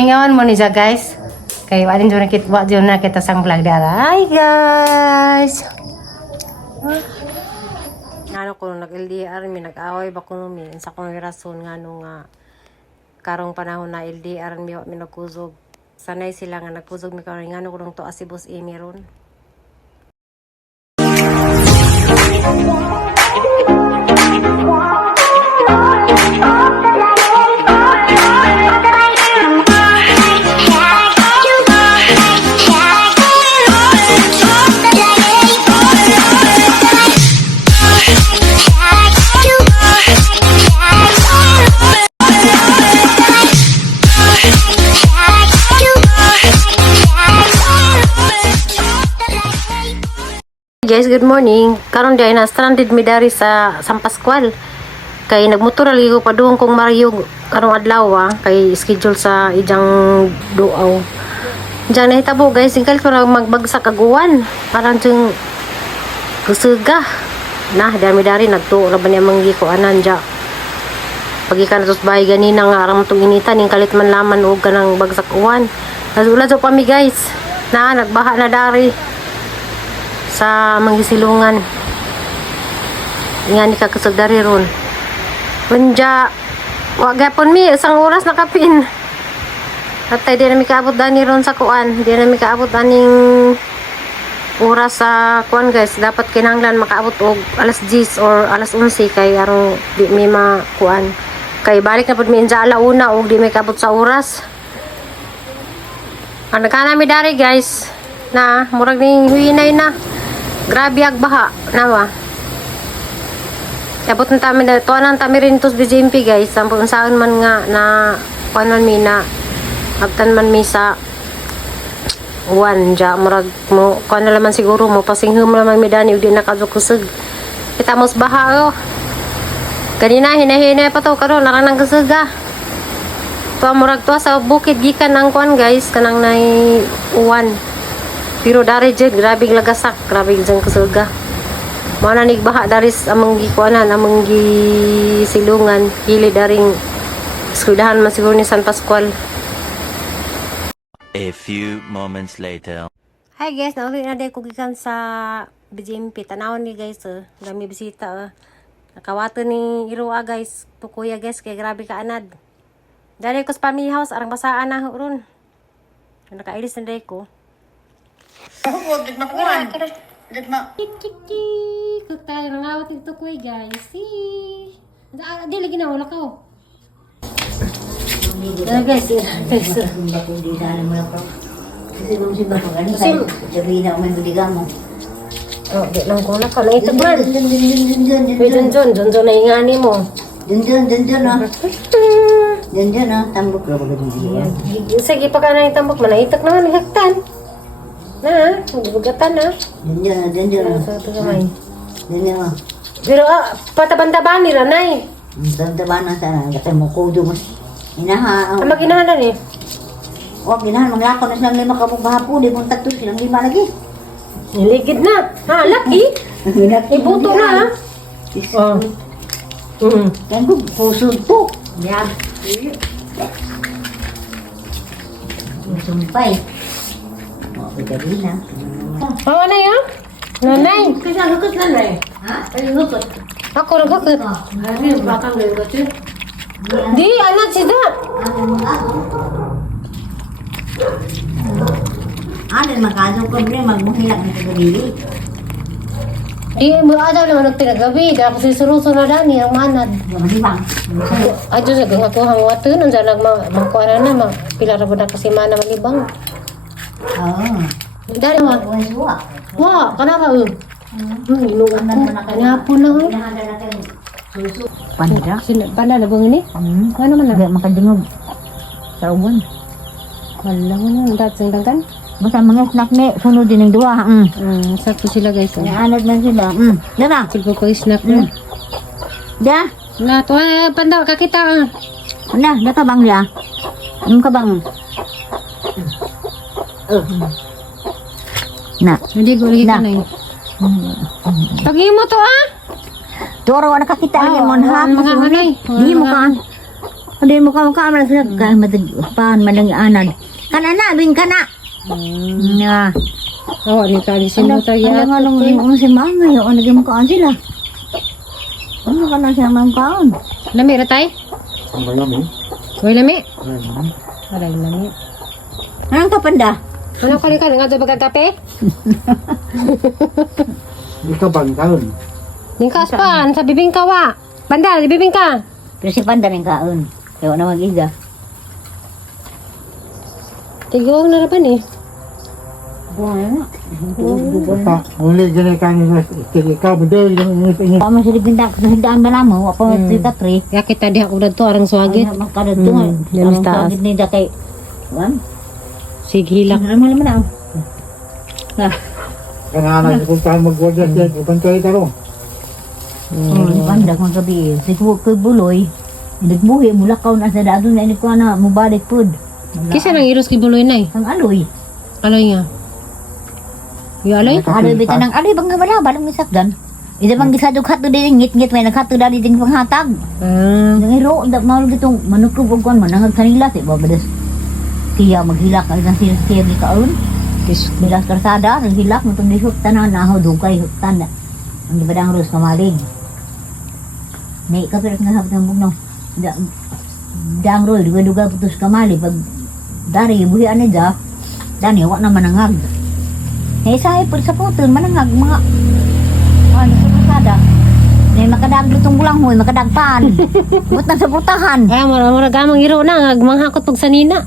Ngayon mo niya guys. Kay walin dyan na kita sang vlog dara. Hi guys. Ano ko nag-LDR mi nag-away ba ko mi sa kong rason nga nung karong panahon na LDR mi nagkuzog. Sanay sila nga nagkuzog mi karon nga nung to si Boss Amy ron. Guys, good morning. Karon di ay na stranded mi dari sa San Pascual. Kay nagmotor ali ko paduong kong Mario karong adlaw kay schedule sa ijang duaw. Diyan na hitabo guys, singkal ko na magbagsak aguan. Parang jung kusuga. Nah, dami dari nagtuo ra ba niya manggi ko anan ja. Pagikan tos bahay ganina nga aram tong initan ning kalit man laman og kanang bagsak uwan. Nasula pa mi guys. Na nagbaha na dari sa manggisilungan nga ni kakasagdari ron unja wag gapon mi isang oras na kapin atay di na mi kaabot dani ron sa kuan di na mi kaabot aning oras sa kuan guys dapat kinanglan makaabot og alas 10 or alas 11 kay aron di mi makuan kay balik na pud mi inja alauna og di mi kaabot sa oras ang nagkana mi dari guys na murag ning huinay na. Grabe ag baha nawa. Abot na tami na tuanan tami rin tos BJMP guys. Sampun saan man nga na kuanan mi na agtan man mi sa uwan ja murag mo kuan na laman siguro mo pasinghum naman mi dani ug di nakazukusog. Kita mos baha kanina hinahinay pa to karon narang nang kusuga. Tuwa murag tuwa sa bukid gikan ang kuan guys kanang nay uwan. Pero dari jud grabe lagasak, grabe jud kusuga. Mao na nigbaha dari among gikuanan, among gisilungan, kili daring eskwelahan man siguro ni San Pascual. A few moments later. Hi guys, nauli na day ko gikan sa BJMP. Tanawon ni guys, dami bisita. Nakawato ni Irua guys, tukuya guys kay grabe ka anad. Dari ko sa family house, arang basaan na ron. Nakailis na day ko. Huwag, nagmakuhan. Nagma... Tik-tik-tik. Kung tayo nangawat ito ko guys. See? Di lagi na wala ko. Guys. Hindi dahil mo na po. Kasi kung si Bato, ano tayo? Sabihin na umay buliga mo. Oh, di lang ko na ka. Naitag man. May John na ingani mo. Dun, tambok ka ba Sige pa ka na yung tambok. Manaitak naman. Nagaktan. Na, magbugatan na. Dun. Sa ito kamay. Dun. Pero pataban-taban nila na eh. Tanda na sana. Kasi mo kudo mo. Inaha. Ang mag-inahanan eh. Huwag, ginahan. Maglako na silang 5 kabong bahapo. Di mong tatlo silang 5 lagi. Niligid na. Ha, laki. Ibuto na ha. Oh. Yan ko, pusod po. Yan. Sumpay. Pagkabi na. Oo na yun? Nanay. Kasi hukot na na eh. Ha? Ay, hukot. Ako nagkakot. Ay, bakang na hukot yun. Di, anak sida. Ano, magkadong ko rin, magmuhilag na kagabili. Di, maadaw naman nagtinagabi. Dahil ako sisuruso na dani ang manad. Malibang. Ay, Diyos, ako hang wato. Nandiyan nagmangkuana na. Pilara po na kasi mana malibang. Oo. Dari mo. Suwa. Wah, kanara o. Inuwan ko. Kanapo na o. Panda? Panda na bang ini? Ano man na? Makadingog. Sa uwan. Wala mo na. Dahil sangdangkan? Basta mga snack ni, sunod din ng duwa. Sakto sila guys. Naanad man sila. Dara. Silpo ko yung snack na. Da. Na, tuwa, panda, kakita. Ano, data bang dia? Ka bang? Na. Hindi ko lagi ka na eh. Tagi mo to Turo, nakakita niya mo. Mga hanay. Di mo ka. Hindi mo ka sila kaya matagpaan manang-anan. Kana na, bing kana. Nga. Oh, ni ka alisin mo tayo. Alam nga nung si mama, yung naging makaon sila. Ano ka na siya makaon? Lami ra tay? Ang bayami. Way lami. Ayun. Aray lami. Anong kapanda? Ano ka nga do bagagape? Ikaw bang taon? Ning kaspan sa bibingka wa. Banda, di bibingka. Pero si panda rin kaon. Kaya na mag-iga. Tigawang na raban eh. Buwan na. Basta, uli ganyan ka nila. Ikaw, budel, yung Pama sa libindak, sa higdaan ba mo? Apa mo ito katri? Ya kita di ako dadto arang swagit. Ay, makada ito nga. Yan Ang taas. tawagit nila kay... Wan? Sige hilak. Ano naman na? kanahanan. Kung tayo mag-order dyan, ibantay ka ro. Oh, panda kung gabi. Siguro kay buloy. Nagbuhi, mulakaw na sa dado na inikwa na mubalik food. Kisa nang iros kibuloy nay. Ang aloy. Aloy nga. Yo aloy? Aloy bita ng aloy bang wala ba lang misakdan. Ida bang gisadog hato din ngit-ngit may naghato dali ding panghatag. Nang iro ida mao gitong manukog og kon manangag kanila ti babadas. Kaya maghilak ay nang siya ni kaon. Bilas karsada nang hilak mo tong disok tanan na dugay hutan. Ang gibadang ros kamalig. May kapirat nga habang bugnaw. Dang roy duga putus kamali pag dari buhi ani da. Dani wa na manangag. Hey say pud sa putol manangag mga ano sa kasada. May makadag ditong bulanghoy, makadagpan. Butang sa putahan. Ay mura gamang iro na manghakot og sanina.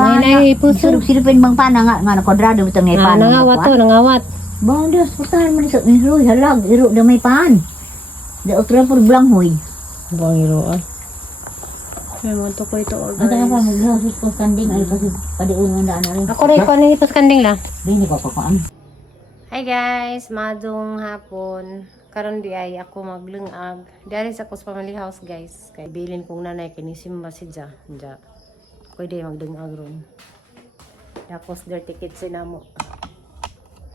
Nay puso. Sirupin bang pana nga kwadrado butang may pana. Nangawat to, nangawat. Bandas putahan man sa iro halag iro da may pan. Da otra pud bulanghoy. Buang iro ah. Ay mo to ko ito. Ata ka maghasos ko kanding ay kasi padiun nga na rin. Ako rin ko ni paskanding la. Dini ko papaan. Hi guys, madong hapon. Karon di ay ako maglungag. Dari sa Kus Family House guys. Kay bilin kong nanay kini simba si Ja. Ja. Pwede magdungag ron. Tapos dirty kids na mo.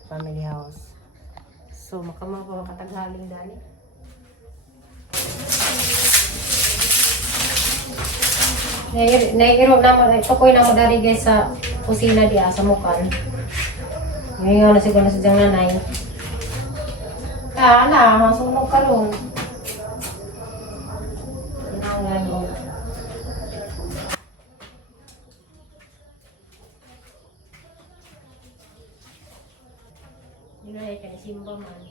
Family House. So makamang pa makataghaling dali. Nairo na mo, tukoy na mo dari guys sa kusina diya sa mukan. Ngayon na siguro na sa diyang nanay. Masunog ka ron. Hinangan mo. Hinanay ka ni Simba man.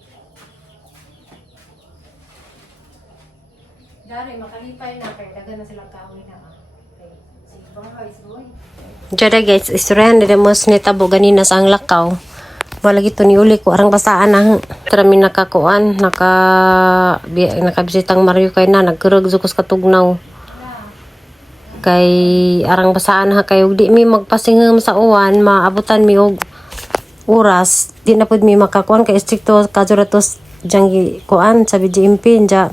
Dari, makalipay na kaya dagan na silang kahoy na. Jada guys, istoryahan din mo sinitabo ganina sa ang lakaw. Wala gito ni uli ko arang basaan na karami nakakuan, nakabisitang Mario kay na nagkurog zukos katugnaw. Kay arang basaan ha kayo di mi magpasingham sa uwan, maabutan mi og oras, di na pud mi makakuan kay stricto kaduratos janggi kuan sa BGMP ja.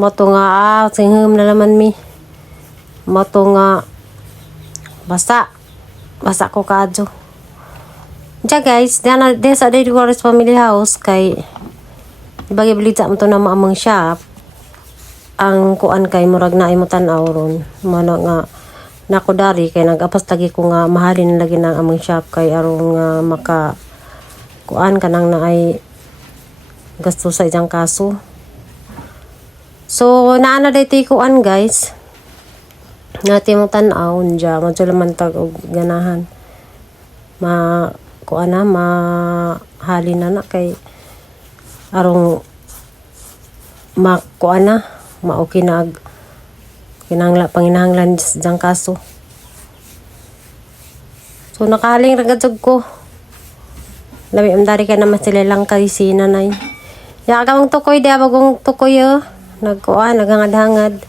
Moto nga singham na laman mi. Moto nga basa ko kadyo. Diya guys, diya sa Daddy Warriors Family House kay ibagi balita mo to na maamang shop ang kuan kay murag na imo tan-aw ron mana nga nako dari kay nagapas lagi ko nga mahalin lagi ng amang shop kay aron nga maka kuan kanang naay gasto sa ijang kaso. So naana daytoy kuan guys. Ngati mo tan-aw diya mo man tag og ganahan. Kuan na mahalin na kay arong kuan na maoki na panginahanglan diyang kaso. So nakahaling ragadzog ko. Labi amdari ka naman sila lang kasi nanay. Ya kamang tukoy dia bagong tukoy nagkuan naghangad-hangad.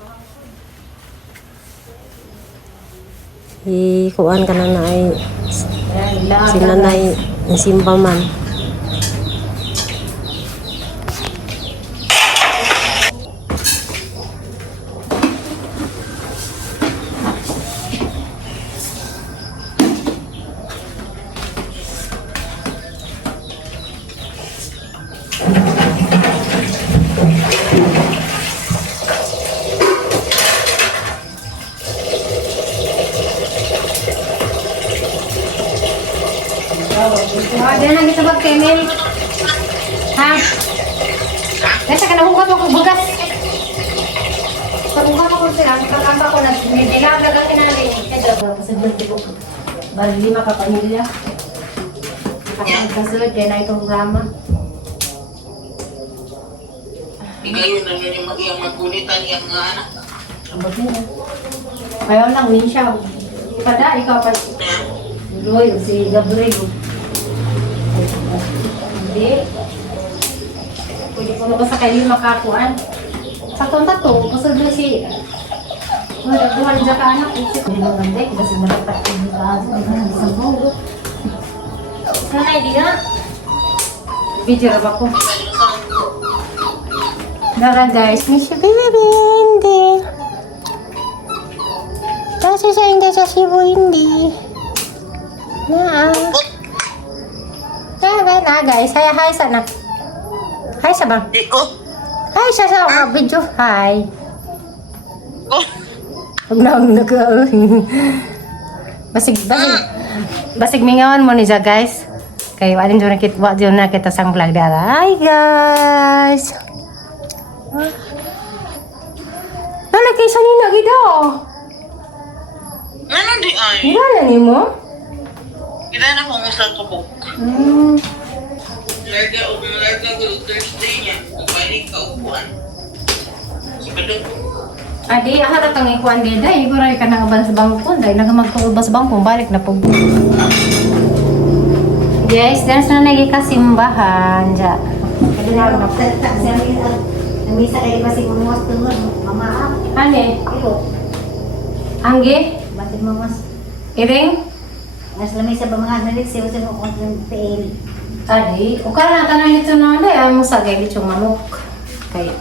Kuan ka na ay sinanay simba man. Diyan lang kita mag-Emil. Ha? Kaya ka nahugat mo kung bugas. Pag-hugat ako sila, pag-amba ko na, nilaga ka kinali. Kaya kasi birthday ko. Bali 5 ka pamilya. Kasunod kaya na itong drama. Igayon na yun yung magunitan yung mga anak. Ayaw lang, min siya. Pada, ikaw pa. Roy, si Gabriel. Hindi. Pwede ko na ba sa kayo makakuan? Sa konta to, kasi doon si... Duhan dyan ka anak. Hindi mo ganda, kasi malapat ko yung sa buho. Nanay, di na. Video ba ko? Dara guys, ni si baby hindi. Kasi sa hindi sa sibo hindi. Na guys, hi sana. Hi sa bang. Hi sa video. Hi. Nang naka. Basig mingawan mo ni sa guys. Kay walin jud na kita sang vlog dara. Hi guys. Nalagay sa nina gida. Ano di ay? Ira na ni mo? Kita na kung usang kabuk. Larga ko Thursday niya. Balik ka upuan. Sibadong. Adi, aha ratang ikuan gida. Igo ray ka nang sa bangko. Dahil nagamagtulog sa bangko. Balik na po. Guys, there's na nagikasimbahan dyan. Kaya na Namisa kayo ba si Mamos tulog? Mama, Ane? iyo. Anggi? Batin Mamos. Iring? Mas lamisa ba mga nalit siya sa mga kong PL. Adi, ukara na tanan nito na ulit. Ang musagay dito manok. Kaya.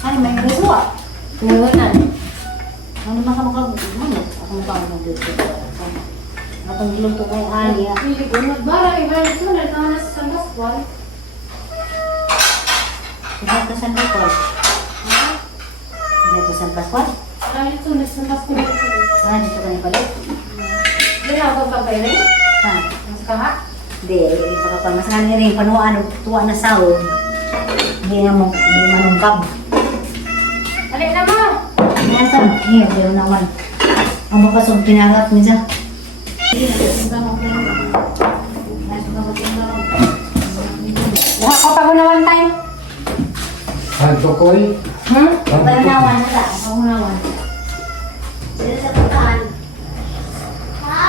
Ano, may gusto Nunan. Ano mga manok? Ako mukha dito. Atong giluto kay Ali. Pili ko, nagbara. Iba na ito. Nagkaman na sa sandaswal. Iba ka sa Bicol. Iba ka sa Pascual. Kaya ito, nagsandaswal. Dito ka na pala. Ginagawa ka ba rin? Ha? Mas kaha? Hindi, iba ka pa. Mas nga rin, panuan, tuwa na sahod. Hindi manungkab. Alin na mo! Nasa, iya, pero naman. Ang mapasong pinarap minsan. Lahat ko pa na one time. Hanto ko eh. Panawan na ka, pangunawan. Sila sa puntahan. Ha?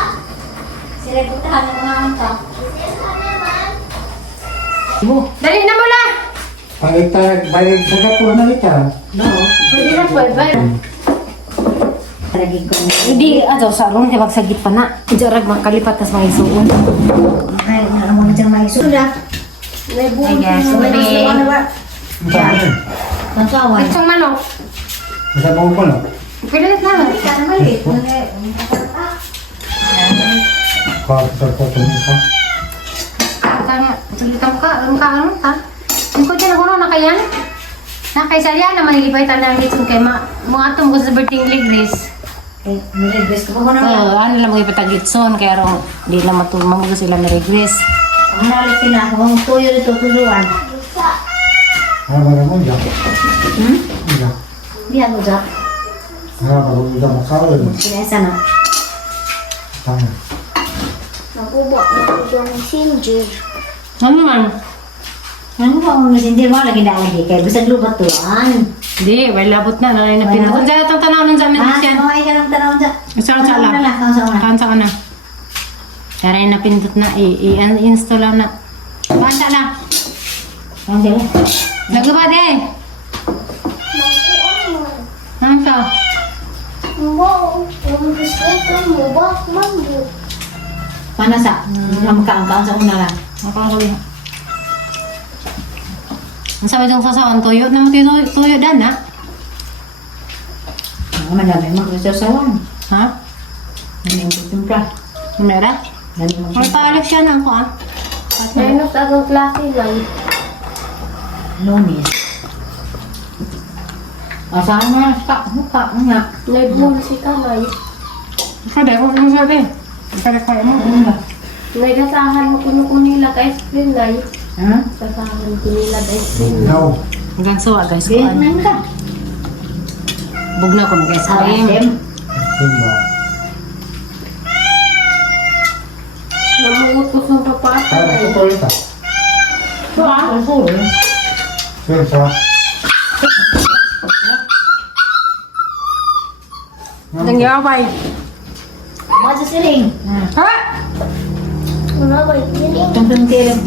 Sila puntahan ng mga angka. Dali na mo la! Balik sa kapuan na ita. Pwede na po, Lagi ko. Hindi, ato sa ron, di magsagit pa na. Ijarag makalipat tas mga isuon. Ay, naramon dyan may suda. Ay guys, Ano ba? Pangkawan. Itong manok. Masa mo ko no? Pwede na lang. Hindi ka na mali. Ka. Kaya, tulitan ka, ano ka? Ang ko dyan ako na kayan. Nakaisarya na manilipay tanang litong kay mga atong ko sa birthday ligris. Eh, nilibis ko pa ko na. Ano lang mga ipatagitson, kaya rin di na matulmang ko sila na regres. Ang nalik sila, kung tuyo dito, tuyuan. Ano ba naman dyan? Dyan. Di ako dyan. Ano ba naman dyan makawin? Sinesa na. Tama. Nakuha na ko ng messenger. Ano man? Ano ba ang messenger mo? Lagi na lagi. Kaya bisag lubat tuan. Hindi, well, labot na. Nalay na pinag. Kung dyan itong tanaw nun sa amin Ah, yan. ay ka lang tanaw dyan. Saan sa ala? Saan Saan na? Kaya na pindot na. I-install lang na. Panta na. Ang dyan. Nagubad eh. Ano ka? Wow, yung biskwito mo ba? Mambo. Manasa. Ang kaang sa una lang. Apa ko yun? Ang sabi dong sasawan, tuyo na mo tuyo dan ha? Ang madami magsasawan. Ha? Ano yung tumpla? Mera? Dami May paalip siya na ako ah. Ano sa agong klase lang? Lunis. Asahan mo na sa mukha nga. Nagmul si kamay. Kada ko yung sabi. Kada kaya mo. Ano ba? Nagasahan mo kuno nila ka ice cream na yun. Ha? Gasahan ko nila ka ice cream. No. Hanggang suwa guys. Kaya Kuan. man ka. Bugna ko guys. Cream. Asim. Simba. Namugot ko sa papata. Ano ko ulit ah? Swersa. Nangyaway. Masa siring. Ha? Wala ba yun? Tungtong siring.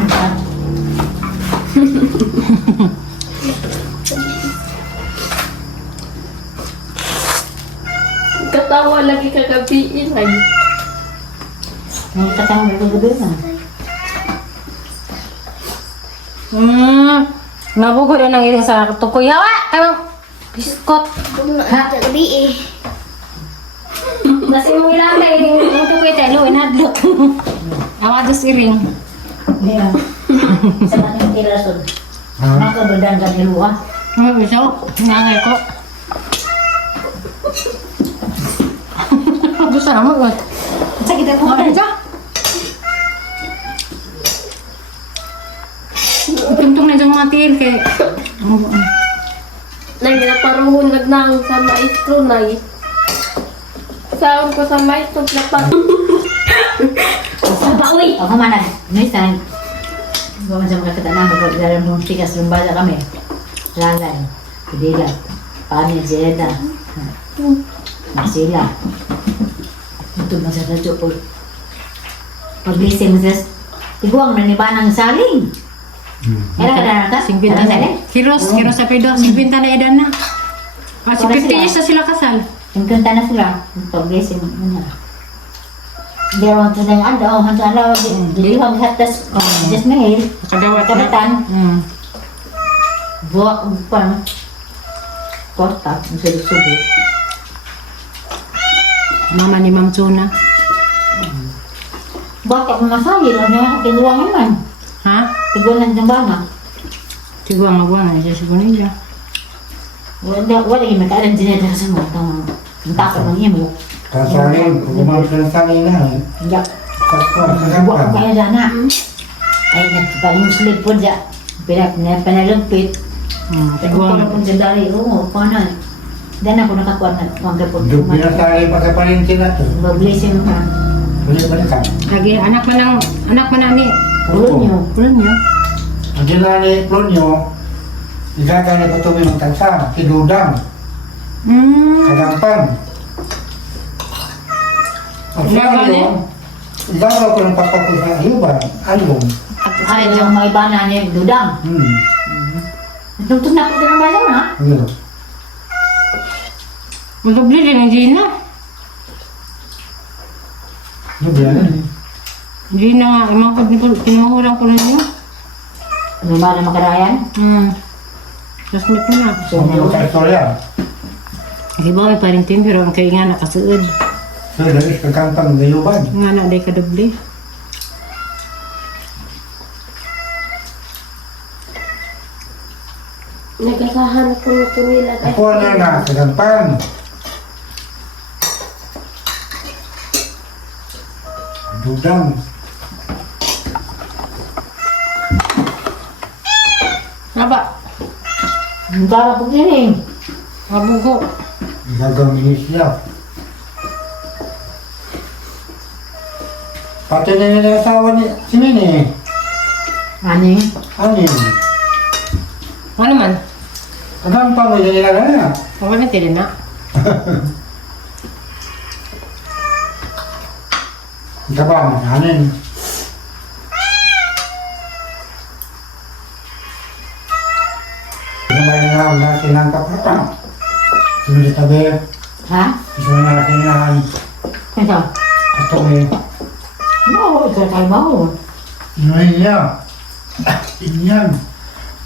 Katawa lagi kagabiin ay. Ang katang bergabung na. Nabugo na nang irin sa tukoy. Hawa! Ayaw! Biskot. Kung na gabi eh. Nasi mong ilang na iring yung tukoy tayo. Inadlok. Awa dos iring. Iya. Sa kanang kirason. Ha? Makabadang ka ni Luwa. Bisaw. Ngangay ko. Gusto naman ko. Sakit ako. Ano siya? Tuntong na diyang matil kay... Nagnaparuhon nagnang sa maestro na yun. Saan ko sa maestro napan. Uy! Ako manag. Minsan, buwan sa mga katanang dalam mong tikas ng bala kami. Lalay, Kadilat, Pani, Zeda, Masila. Ito ba sa radyo po? Pag-lising mo sa tiguang na ni Banang Saling. Era ka na nata? Singbinta na. Kiros sa pedo. Singbinta na edan na. Ah, si 50 years na sila kasal. Tingkunta na sila. Pag-lising mo na. Di ako ito na yung ando. Hanto alaw. Di ko maghatas. Just mahil. Nakadawat na. Kabatan. Hmm. Buwak ang pan. Korta. Ang sulit-sulit. Mama ni Ma'am Chona. Bakit ang masahi lang niya? Tiguang naman. Ha? Tiguan ng bana. Siguro magwa na siya siguro niya. Wala yung mataalan din na sa mga ang takot ng imo. Kasaling. Kumang sinasaling na. Hindi. Kagam Buwak ang ka. kaya dana. Ay, nagpamuslip po dyan. Panalumpit. Tiguang. Tiguan po dyan dari. Oo, paano? Dahil ako nakakuha na. Duk binasali pa sa palintin na to. Mag-blessing ka. Balik-balikan. Lagi anak mo na ni. Ulo niyo. Ulo niya. Ang ginali plonyo, igagani ko ito yung tansa, tidudang, kagampang. Ang Igagani? igagaw ko ng pagpapos sa iba, album. Ay, yung mga iba na niya, dudang. Tungtong na po din ang bayan, ha? Ano? Magabli din ang Gina. Ano ba yan? Gina nga. Imang pinuhurang ko rin niya. Ano ba na makarayan? Tapos nip mo na. So, Ang mga istorya. Iba may parintin pero ang kaya nga nakasuod. So, dahil kagampang gayuban. Nga na day kadubli. Nagasahan ko nila ka ice Ako na na, kagampang. Dudang. Aba. ang gara po kiring. Mabugo. Gagawin siya. Pati na nila yung asawa ni si Nini. Ani? Anin. Ano man? Kagampang mo nila na. Ako na tili na. Ika ba, anin. Kumain na ako natin ng kapata. Sumunod tabi. Ha? Sumunod natin ng Ito? katoy. No, ito tayo ba ho? Inuhin niya. Inyan.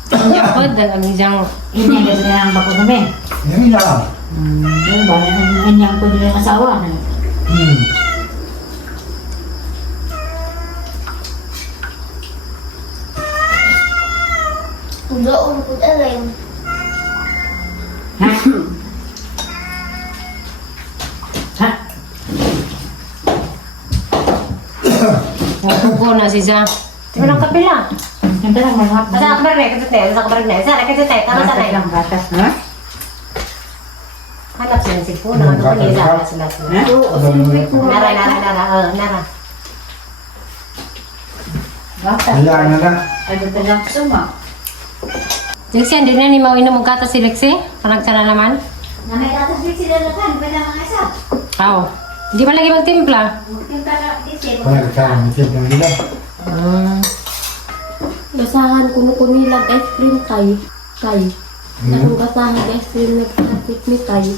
Hindi ako dahil ang isang Ini ang ganda na ang bako kami. Yan lang. Ano ba? Ang yang ko din ang asawa. Doon po rin. Ha? Ha? Napugo na si Zah. Tingnan ang kapila. Ang lang mga Asa kabar na, katutay. Asa kabar na. Asa katutay. Tama sa lang tayo. gatas, ha? Hanap sila si Puna. Ano pa nila sila. Nara. Nara. Gatas. Hayaan na lang. Ano tagang suma? Lexi, hindi na ni mauinom mo gata si Lexi. Panagsa na naman. Nanay gatas din sila na kan, pwede mga isa. Oo. Hindi ba lagi magtimpla? Yung taga disi. Wala ka sa amin. Siyempre nila. Gasahan ko nilang ice cream tayo. Anong gasahan ice cream na plastic ni tayo.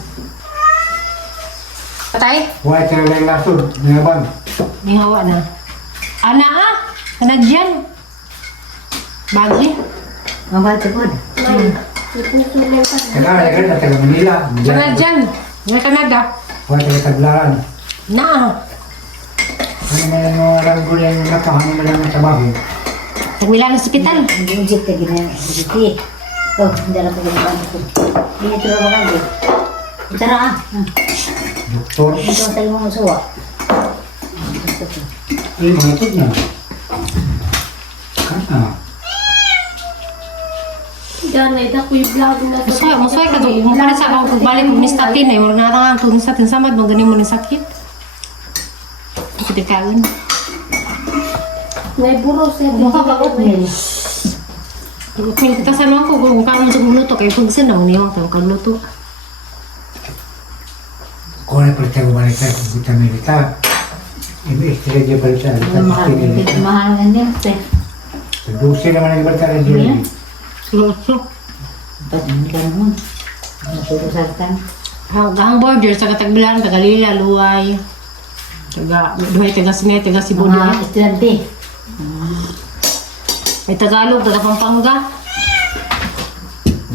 Patay? Wala ka lang lasod. Ngayon. May hawa na. Ana ah! Kanadyan! Bagi? Mabal tugod. May, ipuso lang ka. Kailangan ka na taga Manila. Kanadyan! Nga Kanada. Wala taga Taglaan. Na! Ano man yung mga ranggulo yung nakahan mo lang ng trabaho. Tagmila ng hospital. Hindi ujit ka gina. Ujit. Oh, hindi na ko ginawa ko. Hindi ito na maganda. Tara ah. Doktor. Ito ang tayo mga suwa. Ay, matod na. Kana. Ganay, ako yung vlog na sa... Masaya ka doon. Mukha na sa akong pagbalik mo ni statin eh. Wala na nga kung statin samad. Maganin mo ng sakit. Kitikain. May buros eh. Mukha ka oatmeal. Kung kita sa naman ko, kung paano sa luto, kaya kung sinaw niya ako kagluto. Kung ano pala tayo balik na kung kita Amerika. Ini-extra dia balik sa Amerika. Mahal ng niyempre. Dosi naman ang balik sa dia. Luto. Ba't hindi ka naman? Natutusaltan. Ang border sa Katagbilan, Tagalila, Luway. Duhay, taga Smith, taga Cebu. Mga estudyante. May Tagalog, taga Pampanga.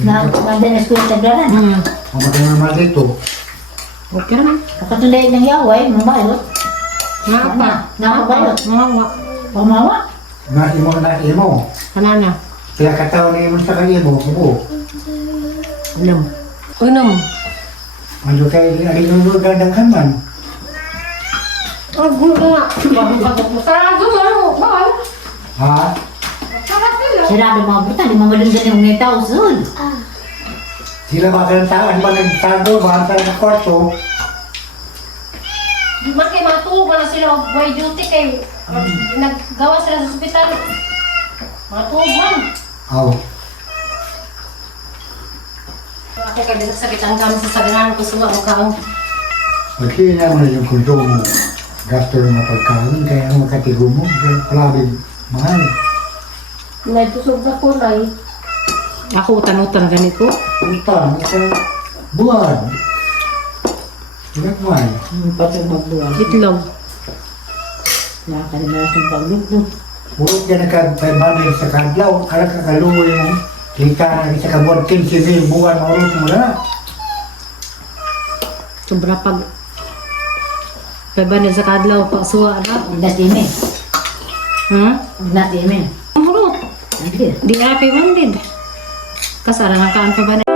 Maganda na school Taglaran. Ang naman dito. Okay naman. Kakatulay ng yaway, mabayot. Nga pa. Nakabayot. Nga nga. Pamawa. Na imo. Kanana. Kaya kataon na imo sa kanimo. Ubo. Unam. Unam. Ano kayo, alin gandang kaman. Ang gulo nga. Sarado mo. Bawal. Ha? Sirado mga buta, di mamalunggan yung mga tao sud. Sila ba kantaan ba nagtago ba sa kwarto? Di ba kayo matuwa na sila boy duty kay naggawa sila sa ospital. Matuwa. Aw. Ako kay sakit ang kami sa sagaran ko suwa ang kaong. Pagkili naman yung kulto mo. Gasto ng mga pagkain. Kaya ang makatigo mo. Palabig mahal. May tusog na kulay. Ako utan-utan ganito. Utang. Utang. Buwan. Ginagwan. Patay magbuwan. Itlog. Nakakalimutan yung paglugnog. Puro ka nagka-500 sa kadlaw. Kala ka kaluwa yung kita na sa kabuan 15,000 buwan. Maulot mo na. Sobra pag Pagbanid sa kadlaw pa suwa na. Nagdatimin. Nagdatimin. Ang hulot. Hindi. Di rapi man din. Kasara nga kaan pa ba